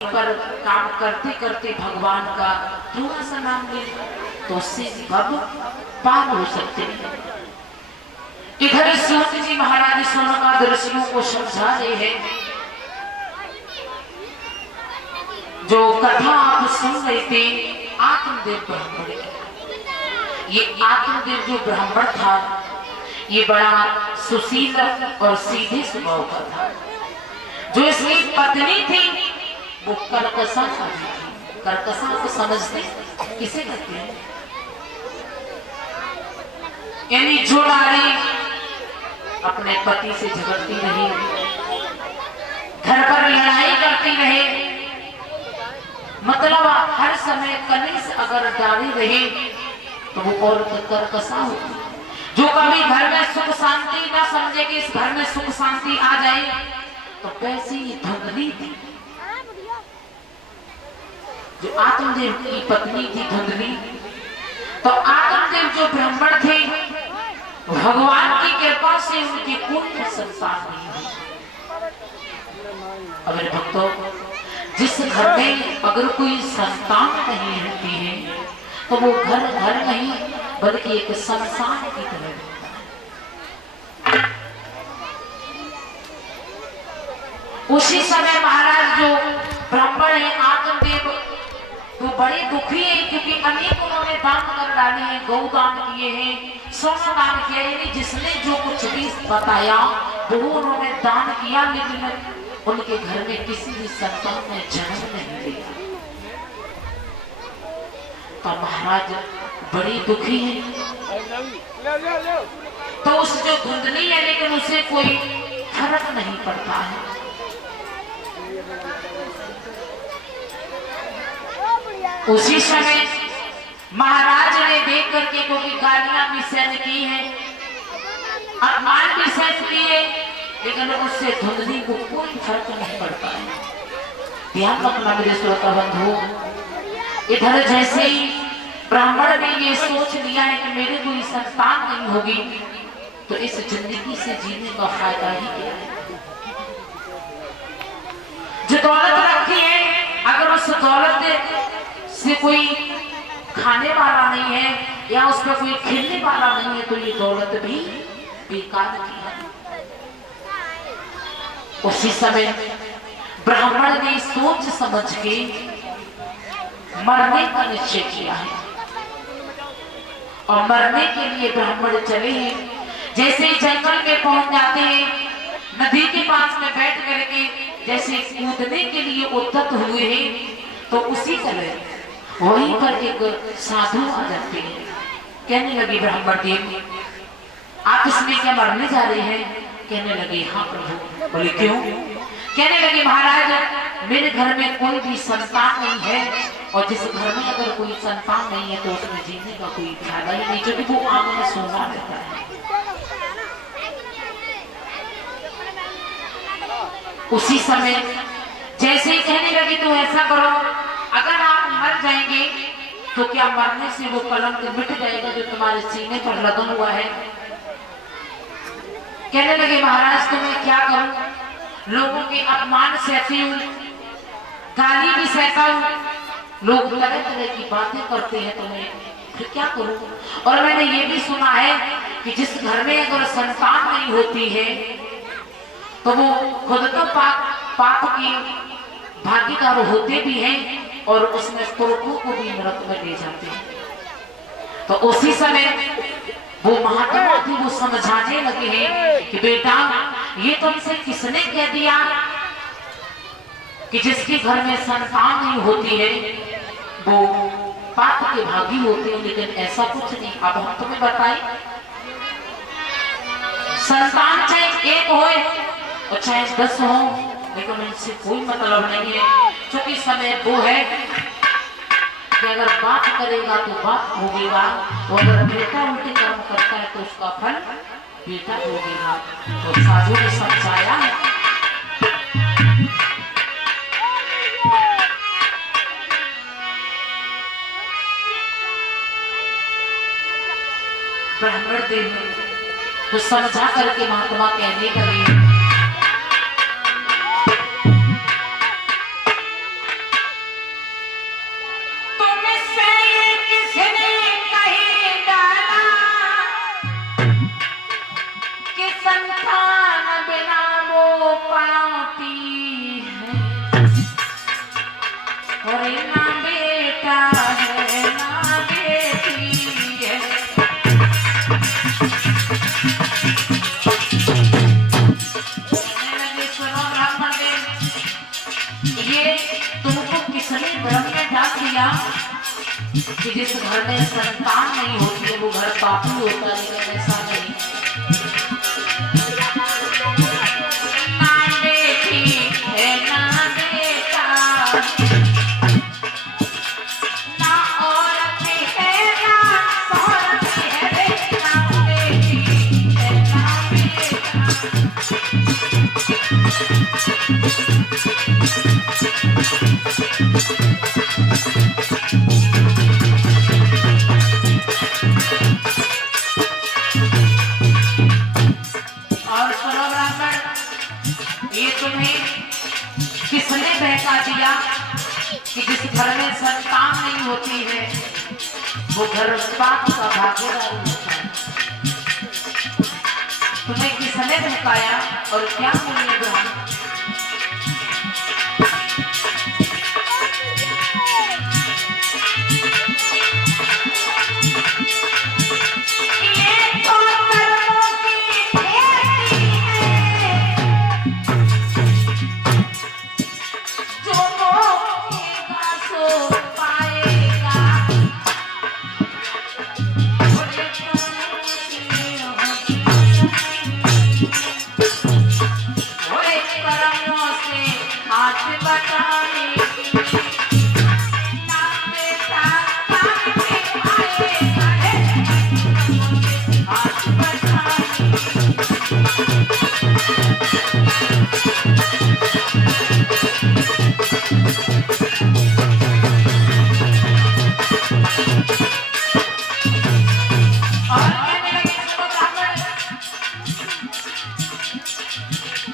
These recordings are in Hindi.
पर काम करते करते भगवान का थोड़ा सा नाम ले तो उससे भव पार हो सकते हैं। इधर सूत जी महाराज सोनकादर्शियों को समझा रहे हैं। जो कथा आप सुन रहे थे आत्मदेव ब्राह्मण, ये आत्मदेव जो ब्राह्मण था ये बड़ा सुशील और सीधे स्वभाव का था। जो इसकी पत्नी थी वो कर्कशा थी। कर्कशा को समझते किसे कहते हैं? यानी जो नारी अपने पति से झगड़ती रही, घर पर लड़ाई करती रहे, मतलब हर समय कलेश अगर डाली रहे तो वो औरत कर्कशा होती। जो कभी घर में सुख शांति ना समझे कि इस घर में सुख शांति आ जाए तो वैसी धुंधली थी। जो आत्मदेव की पत्नी थी धुंधली, तो आत्मदेव जो ब्राह्मण थे भगवान की कृपा से उनकी कोई संतान नहीं हुई। अगर भक्तों, जिस घर में अगर कोई संतान नहीं रहती है तो वो घर घर नहीं बल्कि एक संसार की तरह होता है। उसी समय महाराज जो ब्राह्मण है आत्मदेव वो बड़े दुखी है, क्योंकि अनेक उन्होंने दान कर डाले हैं, गौदान किए हैं, सोना दान किया, यानी जिसने जो कुछ भी बताया वो उन्होंने दान किया, लेकिन उनके घर में किसी भी संतान ने जन्म नहीं लिया। तो महाराज बड़ी दुखी है। तो उस जो धुंधली है लेकिन उसे कोई फर्क नहीं पड़ता है। उसी समय महाराज ने देख करके, क्योंकि गालियां भी सहन की है, अपमान भी सहन किए, लेकिन उससे धुंधली को कोई फर्क नहीं पड़ता है। ध्यान रखना मेरे श्रोता बंधु, इधर जैसे ही ब्राह्मण ने ये सोच लिया है कि मेरे कोई संतान नहीं होगी तो इस जिंदगी से जीने का फायदा ही क्या है। जो दौलत रखी है अगर उस दौलत से कोई खाने वाला नहीं है या उस पर कोई खेलने वाला नहीं है तो ये दौलत भी बेकार की है। उसी समय ब्राह्मण ने सोच समझ के मरने का निश्चय किया है और मरने के लिए ब्राह्मण चले हैं। जैसे ही जंगल में पहुंच जाते हैं, नदी के पास में बैठ करके जैसे कूदने के लिए उद्यत हुए हैं, तो उसी तरह वहीं पर एक साधु आ जाते हैं। कहने लगे ब्राह्मण देव, आप इसमें क्या मरने जा रहे हैं? कहने लगे हाँ प्रभु। बोले क्यों? कहने लगे महाराज मेरे घर में कोई भी संतान नहीं है और जिस घर में अगर कोई संतान नहीं है तो उसमें जीने का कोई फायदा ही नहीं, क्योंकि वो आग में सोना रहता है। उसी समय जैसे ही कहने लगे तो ऐसा करो, अगर आप मर जाएंगे तो क्या मरने से वो कलंक मिट जाएगा जो तुम्हारे सीने पर लगा हुआ है? कहने लगे महाराज तो मैं क्या करूं, लोगों के अपमान सहती हूं, गाली भी सहता हूं, लोग तरह तरह की बातें करते हैं, तो मैं फिर क्या करूं? और मैंने ये भी सुना है कि जिस घर में अगर संतान नहीं होती है तो वो खुद तो पाप की भागीदार होते भी हैं और उसमें पुरखों को भी नरक में ले जाते हैं। तो उसी समय वो महात्मा थे, वो समझाने लगे हैं कि बेटा ये तुमसे किसने कह दिया कि जिसके घर में संतान नहीं होती है वो पाप के भागी होते हैं? लेकिन ऐसा कुछ नहीं। अब हम तुम्हें बताएं, संतान चाहे एक हो और चाहे 10 हो, लेकिन इनसे कोई मतलब नहीं है, क्योंकि समय वो है कि अगर बाप करेगा तो बाप भोगेगा, और अगर बेटा उल्टे कर्म करता है तो उसका फल बेटा भोगेगा। तो साधु ने समझाया है। ब्राह्मण देव तो समझा करके महात्मा कहने लगे अरे ना बेटा है ना बेटी है। सुनो ब्राह्मण ये तुमको किसने भ्रम में डाल दिया कि जिस घर में संतान नहीं होती है वो घर पापी होता है, लेकिन ऐसा नहीं। ना बेटी है ना बेटा, ना औरत है ना औरत है रे, ना बेटी है ना बेटा। और सुनो ब्राह्मण ये तुम्हें किसने बहका दिया कि जिस घर में संतान नहीं होती है वो घर पाप का भागीदार होता है। तुम्हें किसने बहकाया और क्या बोले ब्राह्मण?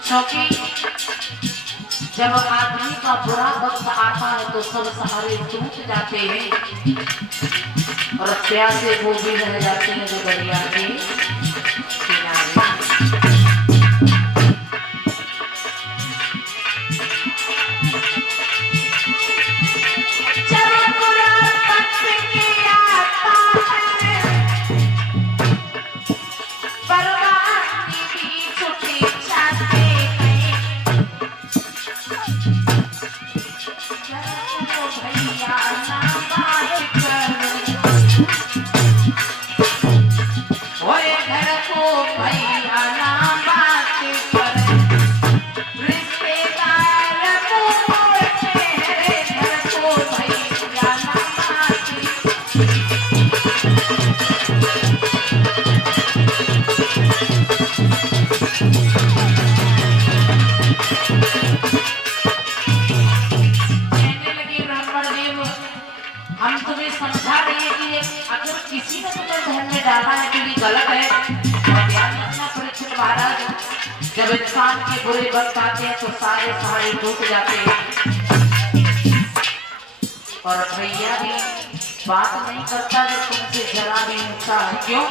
क्योंकि जब आदमी का बुरा वक्त आता है तो सब सहारे टूट जाते हैं और प्यासे वो भी रह जाते हैं जो दरिया के किनारे। हम तुम्हें समझा रहे हैं कि अगर किसी ने तुम्हें ध्यान में डाला है तो ये गलत है। और ध्यान रखना परीक्षित महाराज, जब इंसान के बुरे वक्त आते हैं तो सारे सहारे टूट जाते हैं। और भैया भी बात नहीं करता जब तुमसे जरा भी उठता है। क्यों?